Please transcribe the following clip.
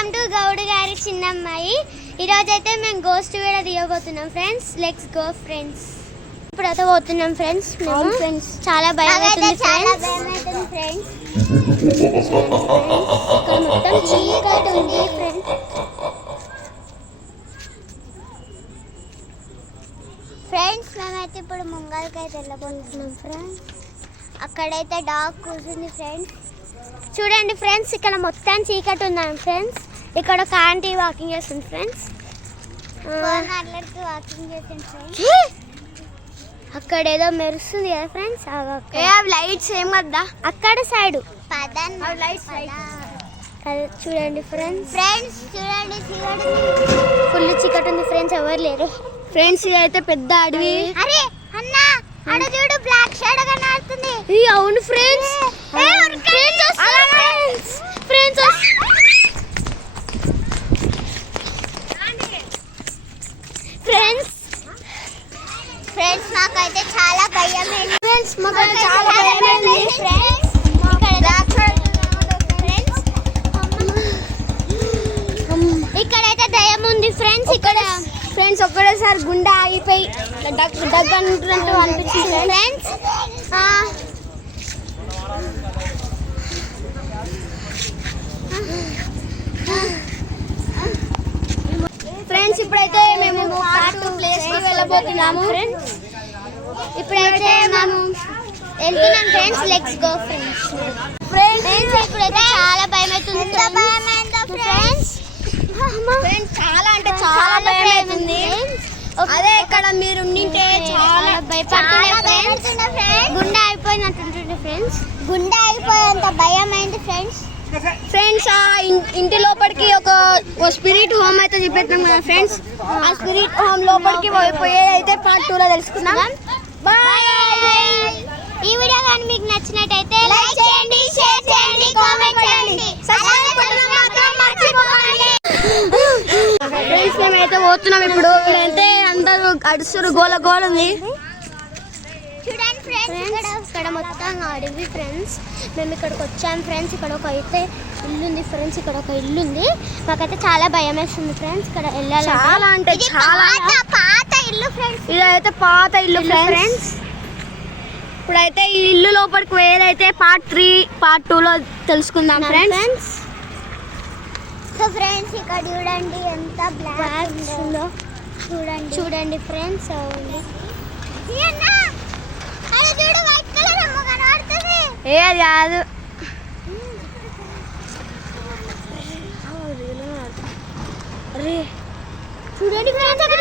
Welcome to Goud గారి చిన్నమ్మాయి. ఈరోజు అయితే మేము గోస్ట్ వీడియో తీయబోతున్నాం ఫ్రెండ్స్. Let's go friends. ఇప్పుడైతే పోతున్నాం ఫ్రెండ్స్. చాలా భయం అవుతుంది ఫ్రెండ్స్. మొత్తం చీకటి ఉంది ఫ్రెండ్స్. మేమైతే ఇప్పుడు ముంగల్కైతే వెళ్ళబోతున్నాం ఫ్రెండ్స్. అక్కడైతే డాగ్ కూర్చుంది ఫ్రెండ్స్. చూడండి ఫ్రెండ్స్, ఇక్కడ మొత్తం చీకటి ఉన్నాను ఫ్రెండ్స్. ఇక్కడ ఒక ఆంటీ వాకింగ్ చేస్తుంది ఫ్రెండ్స్. అక్కడ ఏదో మెరుస్తుంది కదా ఫ్రెండ్స్. లైట్స్ ఏం కదా అక్కడ సైడ్ చూడండి ఫ్రెండ్స్. చూడండి ఫుల్ చీకటి ఉంది ఫ్రెండ్స్, ఎవరు లేరు ఫ్రెండ్స్. ఇది అయితే పెద్ద అడవి. అరే అన్నా అడ చూడు, బ్లాక్ షాడో కనబడుతుంది. అవును ఫ్రెండ్స్. ఫ్రెండ్స్ నాకైతే చాలా భయం ఫ్రెండ్స్. మాకైతే చాలా భయం ఫ్రెండ్స్. ఇక్కడైతే దయ్యం ఉంది ఫ్రెండ్స్. ఇక్కడ ఫ్రెండ్స్ ఒక్కడేసారి గుండె ఆగిపోయి దగ్గర ఉంటున్నట్టు అనిపించింది ఫ్రెండ్స్. ఫ్రెండ్స్ ఇప్పుడైతే మేము పార్ట్ ప్లేస్ కి వెళ్ళబోతున్నాము ఫ్రెండ్స్. ఇప్పుడైతే మేము వెళ్తున్నాం friends. Let's go friends. Friends ఇప్పుడైతే చాలా భయం అవుతుంది ఫ్రెండ్స్. చాలా అంటే చాలా భయం అవుతుంది. అదే ఇక్కడ మీరు ఉంటే చాలా భయపడుతుంది ఫ్రెండ్స్. గుండె అయిపోయినట్టుంటుంది ఫ్రెండ్స్. గుండె అయిపోయేంత భయం అయింది ఫ్రెండ్స్. ఫ్రెండ్స్ ఇంటి లోపలికి ఒక స్పిరిట్ హోమ్ అయితే చెప్పేస్తున్నాం కదా ఫ్రెండ్స్. ఆ స్పిరిట్ హోమ్ లోపలికి పోయేది అయితే పార్ట్ 2 లో తెలుసుకుందాం. బాయ్. ఈ వీడియో కానీ మీకు నచ్చినట్టయితే లైక్ చేయండి, షేర్ చేయండి, కామెంట్ చేయండి, సబ్స్క్రైబ్ చేయడం మాత్రం మర్చిపోకండి. ఫ్రెండ్స్ మేమైతే పోతున్నాం ఇప్పుడు. ఇక్కడైతే అందరూ అడుస్తున్నారు, గోల గోల ఉంది. చూడండి ఫ్రెండ్స్, ఇక్కడ మొత్తం అడవి ఫ్రెండ్స్. మేము ఇక్కడికి వచ్చాం ఫ్రెండ్స్. ఇక్కడ ఒక అయితే ఇల్లు ఉంది ఫ్రెండ్స్. ఇక్కడ ఒక ఇల్లు ఉంది. మాకైతే చాలా భయం వేస్తుంది ఫ్రెండ్స్. ఇక్కడ వెళ్ళాలి. చాలా అంటే చాలా పాత ఇల్లు ఫ్రెండ్స్. ఇదైతే పాత ఇల్లు ఫ్రెండ్స్. ఇప్పుడైతే ఈ ఇల్లు లోపలికి పోయేదైతే పార్ట్ 3 పార్ట్ 2 లో తెలుసుకుందాం ఫ్రెండ్స్. సో ఫ్రెండ్స్ ఇక్కడ చూడండి ఎంత బ్లాక్ ఉందో. చూడండి ఫ్రెండ్స్. ఏది కాదు. చూడండి ఫ్రెండ్స్, అక్కడ